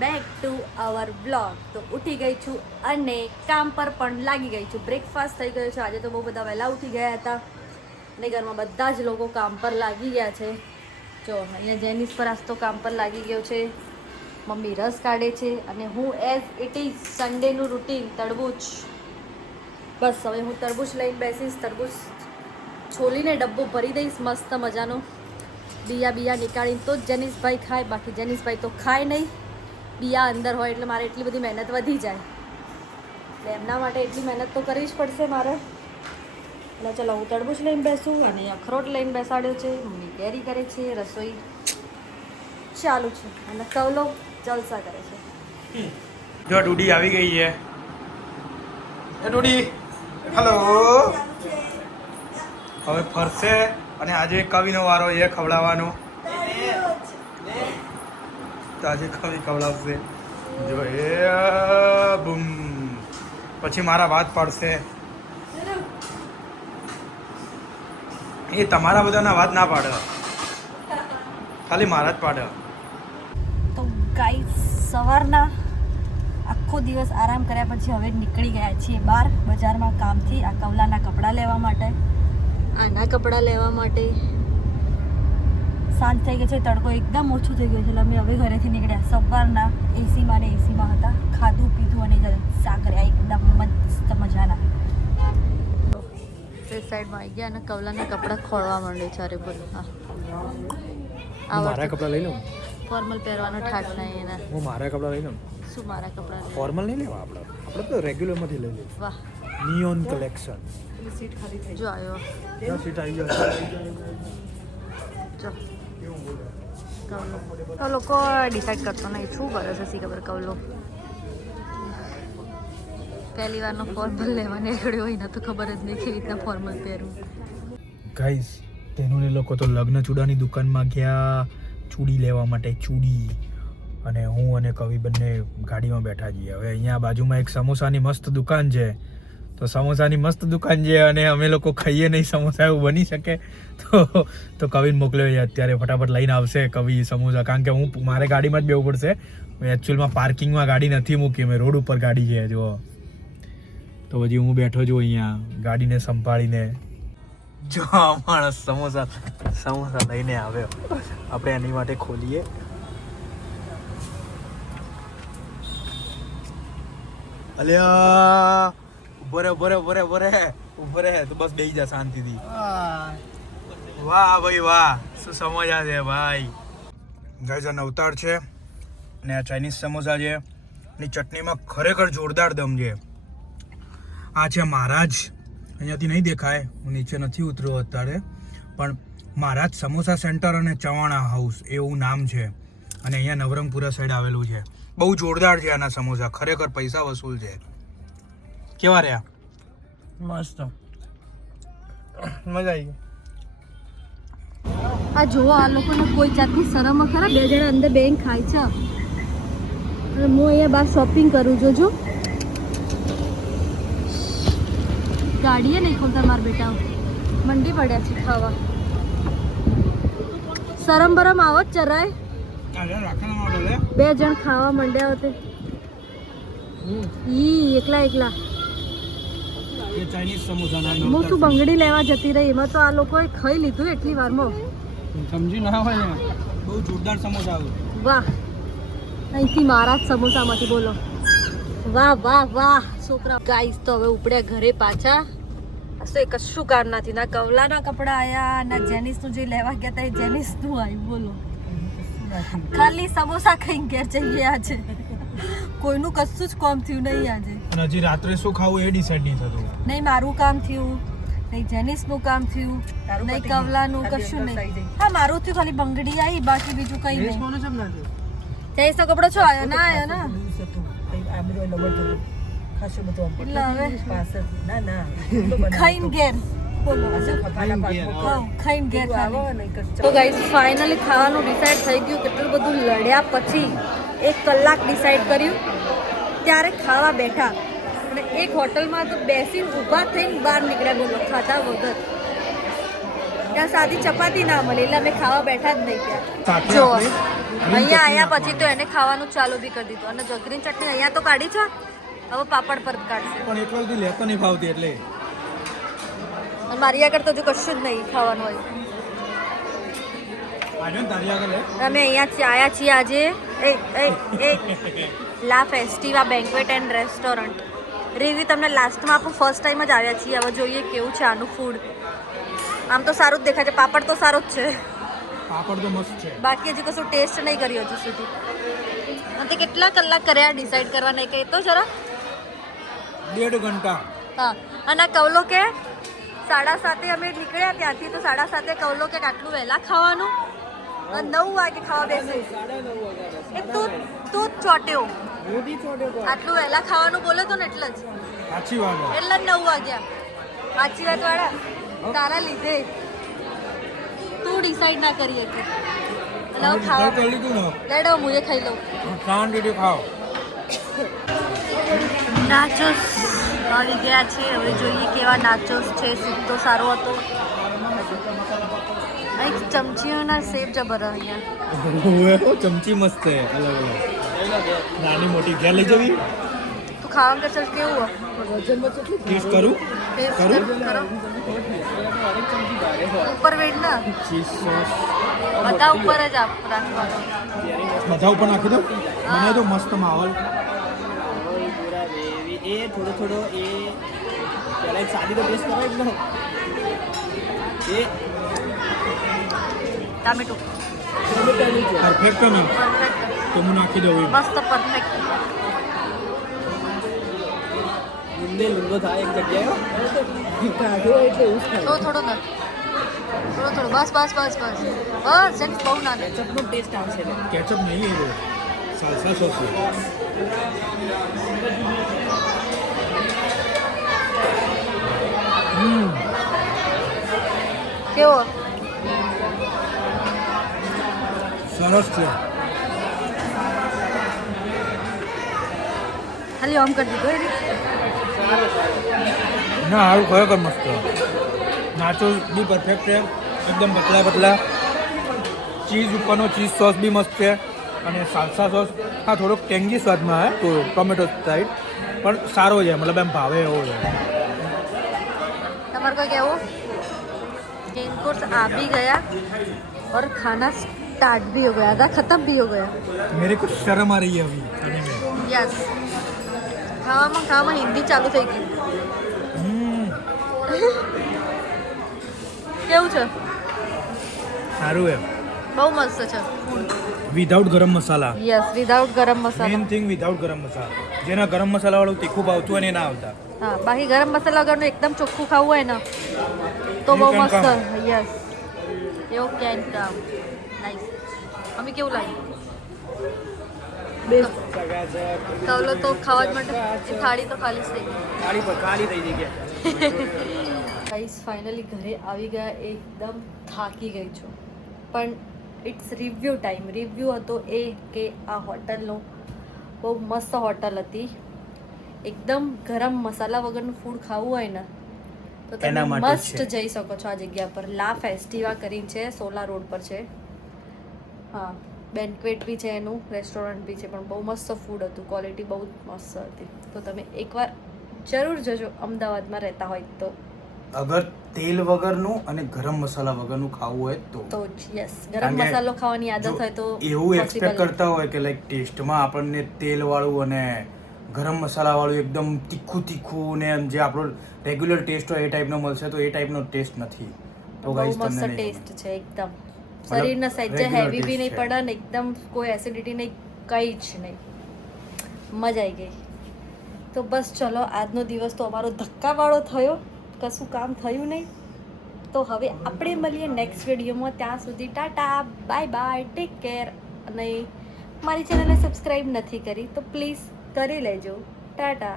Back to our blog. તો ઉઠી ગઈ છું અને કામ પર પણ લાગી ગઈ છું. બ્રેકફાસ્ટ થઈ ગયો છે. આજે તો બહુ બધા વહેલા ઉઠી ગયા હતા અને ઘરમાં બધા જ લોકો કામ પર લાગી ગયા છે. જો અહીંયા જેનિસ પર આજ તો કામ પર લાગી ગયો છે. મમ્મી રસ કાઢે છે અને હું એઝ ઇટ ઇઝ સન્ડેનું રૂટીન તરબૂચ. બસ હવે હું તરબૂચ લઈને બેસીશ. તરબૂચ છોલીને ડબ્બો ભરી દઈશ મસ્ત મજાનો. બિયા નીકાળીને તો જ જેનિસભાઈ ખાય, બાકી જેનિસભાઈ તો ખાય નહીં. બિયા અંદર હોય એટલે મારે એટલી બધી મહેનત વધી જાય, એટલે એમના માટે એટલી મહેનત તો કરવી જ પડશે મારે. એટલે ચલો હું તરબૂચ લઈને બેસું અને અખરોટ લઈને બેસાડ્યો છે. મમ્મી કેરી કરે છે, રસોઈ ચાલુ છે અને કવલો જલસા કરે છે. જો ડૂડી આવી ગઈ છે. એ ડૂડી હેલો. હવે ફરશે અને આજે કવિનો વારો એ ખવડાવવાનો. તો આજે કવિ ખવડાવશે. જો એ બૂમ, પછી મારા વાત પાડશે. એ તમારા બધાના વાત ના પાડે, ખાલી મારા જ પાડે. તો ગાઈસ સવારના આખો દિવસ આરામ કર્યા પછી હવે નીકળી ગયા છીએ બહાર બજારમાં કામથી. આ કવલાના કપડાં લેવા માટે, આના કપડાં લેવા માટે. સાંજ થઈ ગઈ છે, તડકો એકદમ ઓછું થઈ ગયું છે એટલે અમે હવે ઘરેથી નીકળ્યા. સવારના એસીમાં ને એસીમાં હતા, ખાધું પીધું અને જલસા કર્યા એકદમ મસ્ત મજાના. તે સાઈડમાં આવી ગયા અને કવલાના કપડાં ખોળવા માંડે છે. અરે બોલો, હા મારા કપડાં લઈ લઉં. ફોર્મલ પહેરવાનો ઠાઠ નહીં એના. હું મારા કપડાં લઈ લઉં. શું મારા કપડાં? ફોર્મલ નહીં લેવા આપણે તો રેગ્યુલરમાંથી લઈ લઈએ. વાહ, નિયોન કલેક્શન. જો આવ્યો. સીટ આવી જાય. જો કવલો તો લોકો ડિસાઈડ કરતો નહીં શું કરે છે. સી ખબર કવલો પહેલી વારનો ફોર્મલ લેવાની આગળ હોય ને તો ખબર જ નહીં કેવી રીતના ફોર્મલ પહેરવું. ગાઈસ તેનું એ લોકો તો લગ્ન ચૂડાની દુકાનમાં ગયા ચૂડી લેવા માટે. ચૂડી અને હું અને કવિ બંને ગાડીમાં બેઠા છીએ. હવે અહીંયા બાજુમાં એક સમોસાની મસ્ત દુકાન છે. તો સમોસાની મસ્ત દુકાન છે અને અમે લોકો ખાઈએ નહીં સમોસા, એવું બની શકે. તો કવિને મોકલ્યો છે અત્યારે, ફટાફટ લઈને આવશે કવિ સમોસા. કારણ કે હું મારે ગાડીમાં જ બેવું પડશે. એકચ્યુઅલમાં પાર્કિંગમાં ગાડી નથી મૂકી, અમે રોડ ઉપર ગાડી છે. જો તો પછી હું બેઠો છું અહીંયા ગાડીને સંભાળીને. જો માણસ સમોસા લઈને આવ્યો. આપણે એની માટે ખોલીએ. અલ્યા ઉભો રે તો બસ બેસી જા શાંતિથી. વાહ ભાઈ વાહ, શું સમોસા છે ભાઈ. ગાઈસ આ નવતાર છે અને આ ચાઇનીઝ સમોસા છે. એની ચટણીમાં ખરેખર જોરદાર દમ છે. આ છે મહારાજ, અહીંયાથી નહીં દેખાય, હું નીચે નથી ઉતર્યો અત્યારે, પણ મહારાજ સમોસા સેન્ટર અને ચવાણા હાઉસ એવું નામ છે. અને અહીંયા નવરંગપુરા સાઈડ આવેલું છે. બહુ જોરદાર છે આના સમોસા, ખરેખર પૈસા વસૂલ છે. કેવા રહ્યા? મસ્ત, મજા આવી ગઈ. આ જુઓ, આ લોકોને કોઈ જાતની શરમ ખરા? બે જણા અંદર બેંક ખાય છે અને હું અહીંયા બહાર શોપિંગ કરું. જોજો ગાડીએ નહીં ખોલતા મારા બેટા, મંડી પડ્યા છે ખાવા. શરમ બરમ આવો જ જરાય. બે જણ ખાવા મંડ્યા હોતે. ઈ એકલા ચાઇનીઝ સમોસા હું શું બંગડી લેવા જતી રહી, એમાં તો આ લોકોએ ખાઈ લીધું એટલી વારમાં. સમજી ના હોય ને, બહુ જોરદાર સમોસા આવે. વાહ, અહીંથી મારા જ સમોસામાંથી બોલો. વાહ છોકરા. ગાઈસ તો હવે ઉપડ્યા ઘરે પાછા. તો કશું કામ નથી. ના કવલાના કપડા આયા, ના જેનિસનું જે લેવા ગયા હતા એ જેનિસનું આવ્યું. બોલો, ખાલી સમોસા ખાઈને ઘેર જઈએ આજે. કોઈનું કશું જ કામ થયું નહીં આજે. અને હજી રાત્રે શું ખાવું એ ડિસાઈડ નહીં થતું. નહીં મારું કામ થયું, નહીં જેનિસનું કામ થયું, નહીં કવલાનું, કશું નહીં. હા મારું થયું, ખાલી બંગડી આવી, બાકી બીજું કંઈ નહીં. જેનિસનો કપડો શું આવ્યો? ના આવ્યો ને. એટલે હવે ખાઈને ઘેર. તો ગાઈસ ફાઇનલી ખાવાનું ડિસાઈડ થઈ ગયું. કેટલું બધું લડ્યા પછી 1 કલાક ડિસાઈડ કર્યું, ત્યારે ખાવા બેઠા. અને એક હોટલમાં તો બેસીને ઊભા થઈને બહાર નીકળ્યા. બોલો, ખાધા વગર. ત્યાં સાદી ચપાતી ના મળે એટલે અમે ખાવા બેઠા જ નહીં. ત્યાં જો અહીંયા આયા પછી તો એને ખાવાનું ચાલુ બી કરી દીધું અને જો ગ્રીન ચટણી અહીંયા તો કાઢી છે હવે પાપડ પર કાઢશે પણ એટલો બધી લેતો નહીં ભાવતી એટલે અને મારી આગળ તો હજુ કશું જ નહીં ખાવાનું હોય આજો ને તારી આગળ લે અમે અહીંયા આવ્યા છીએ આજે લા ફેસ્ટિવા બેન્ક્વેટ એન્ડ રેસ્ટોરન્ટ રિવ્યુ તમને લાસ્ટમાં આપું ફર્સ્ટ ટાઈમ જ આવ્યા છીએ હવે જોઈએ કેવું છે આનું ફૂડ આમ તો સારું જ દેખાય છે પાપડ તો સારો જ છે પાપડ તો મસ્ત છે બાકી હજી કશું ટેસ્ટ નહીં કર્યો હજુ સુધી અને તે કેટલા કલાક કર્યા ડિસાઈડ કરવા નહીં કહે તો જરા 1.5 ઘંટા હા અને આ કવલો કે 7:30 અમે નીકળ્યા ત્યાંથી તો 7:30 કવલો કે આટલું વહેલા ખાવાનું અને 9 વાગે ખાવા બેસે એ તું જ ચોટ્યો આટલું વહેલા ખાવાનું બોલે તો ને એટલે જ સાચી વાત છે. એટલે જ 9 વાગ્યા સાચી વાત વાળા તારા લીધે તું ડિસાઈડ ના કરી હતી એટલે હવે ખાવા કરી લીધું ને લેડો મુજે ખાઈ લઉં શાંતિથી ખાઓ નાચોસ આવી ગયા છે હવે જોઈએ કેવા નાચોસ છે સૂપ તો સારો હતો એક ચમચીઓના સેવ જબર અહીંયા ચમચી મસ્ત છે અલગ અલગ નાની મોટી ઘેર લઈ જવી તું ખાવાનું કે ચાલ કેવું ટેસ્ટ કરું ટેસ્ટ કરું? કરો ઉપર વેટ ના ચીઝ સોસ બધા ઉપર જ આપ રાખવાનું બધા ઉપર નાખી દઉં મને તો મસ્ત માહોલ એ થોડો થોડો એ પહેલાં એક સાદી તો ટેસ્ટ કરો એકદમ એ ટામેટું પરફેક્ટ ને પરફેક્ટ તો હું નાખી દઉં એ. મસ્ત પરફેક્ટ લુંદે લુંદો થાય એક જગ્યાએ કાઢો એટલે એવું જ થાય થોડો ના થોડો બસ બસ બસ બસ બસ જેમ બહુ ના લે ચટનો ટેસ્ટ આવશે ને કેચઅપ નહીં એ સાલસા સોસ છે કેવો સરસ છે ખાલી આમ કરી દીધો એને ના સારું ખરેખર મસ્ત નાચો બી પરફેક્ટ છે એકદમ પતલા પતલા ચીઝ ઉપરનો ચીઝ સોસ બી મસ્ત છે અને સાલસા સોસ હા થોડોક ટેંગી સ્વાદમાં હે તો ટોમેટો ટાઈપ પણ સારો છે મતલબ એમ ભાવે એવો છે તમારે કોઈ કહેવું गेम कोर्स आ भी गया और खाना स्टार्ट भी हो गया आधा खत्म भी हो गया मेरे को शर्म आ रही है अभी खाने में यस ખાવામાં હિન્દી ચાલુ થઈ ગઈ કેવું છે સારું એમ બહુ મસ્ત છે વિધાઉટ ગરમ મસાલા યસ વિધાઉટ ગરમ મસાલા મેઇન થિંગ વિધાઉટ ગરમ મસાલા જેના ગરમ મસાલા વાળું તીખું ભાવતું હોય ને એ ના આવતા હા બાકી ગરમ મસાલા વગરનું એકદમ ચોખ્ખું ખાવું હોય ને તો You બહુ can મસ્ત come. Yes you can come nice અમે કેવું લાગ્યું કવલો તો ખાવા જ માટે એ થાળી તો ખાલી જ થઈ ગઈ ખાલી પર ખાલી થઈ જગ્યા ગાઈસ ફાઇનલી ઘરે આવી ગયા એકદમ થાકી ગઈ છું પણ ઇટ્સ રિવ્યૂ ટાઈમ રિવ્યૂ હતો એ કે આ હોટલનો બહુ મસ્ત હોટલ હતી એકદમ ગરમ મસાલા વગરનું ફૂડ ખાવું હોય ને તો તમે એના માટે મસ્ત છે. જઈ શકો છો આ જગ્યા પર લા ફેસ્ટિવા કરીને છે સોલા રોડ પર છે હા બેન્ક્વેટ બી છે એનું રેસ્ટોરન્ટ બી છે પણ બહુ મસ્ત ફૂડ હતું ક્વોલિટી બહુ જ મસ્ત હતી તો તમે એકવાર જરૂર જજો અમદાવાદમાં રહેતા હોય તો અગર તેલ વગરનું અને ગરમ મસાલા વગરનું ખાવું હોય તો જ યસ ગરમ કારણ કે મસાલો ખાવાની આદત હોય તો એવું possible એક્સપેક્ટ નથી. કરતા હોય કે લાઈક ટેસ્ટમાં આપણને તેલ વાળું અને ગરમ મસાલા વાળું એકદમ તીખું તીખું ને એમ જે આપણો રેગ્યુલર ટેસ્ટ હોય એ ટાઈપનો મળશે તો એ ટાઈપનો ટેસ્ટ નથી તો બહુ ગાઈસ મસ્ત તમને ટેસ્ટ છે એકદમ શરીરને સહેજે regular હેવી બી taste નહીં છે. પડે ને એકદમ કોઈ એસિડિટી નહીં કંઈ જ નહીં મજા આવી ગઈ તો બસ ચલો આજનો દિવસ તો અમારો ધક્કાવાળો થયો કશું કામ થયું નહીં તો હવે આપણે મળીએ નેક્સ્ટ વિડીયોમાં ત્યાં સુધી Tata bye bye take care અને મારી ચેનલને સબસ્ક્રાઈબ નથી કરી તો પ્લીઝ કરી લેજો ટાટા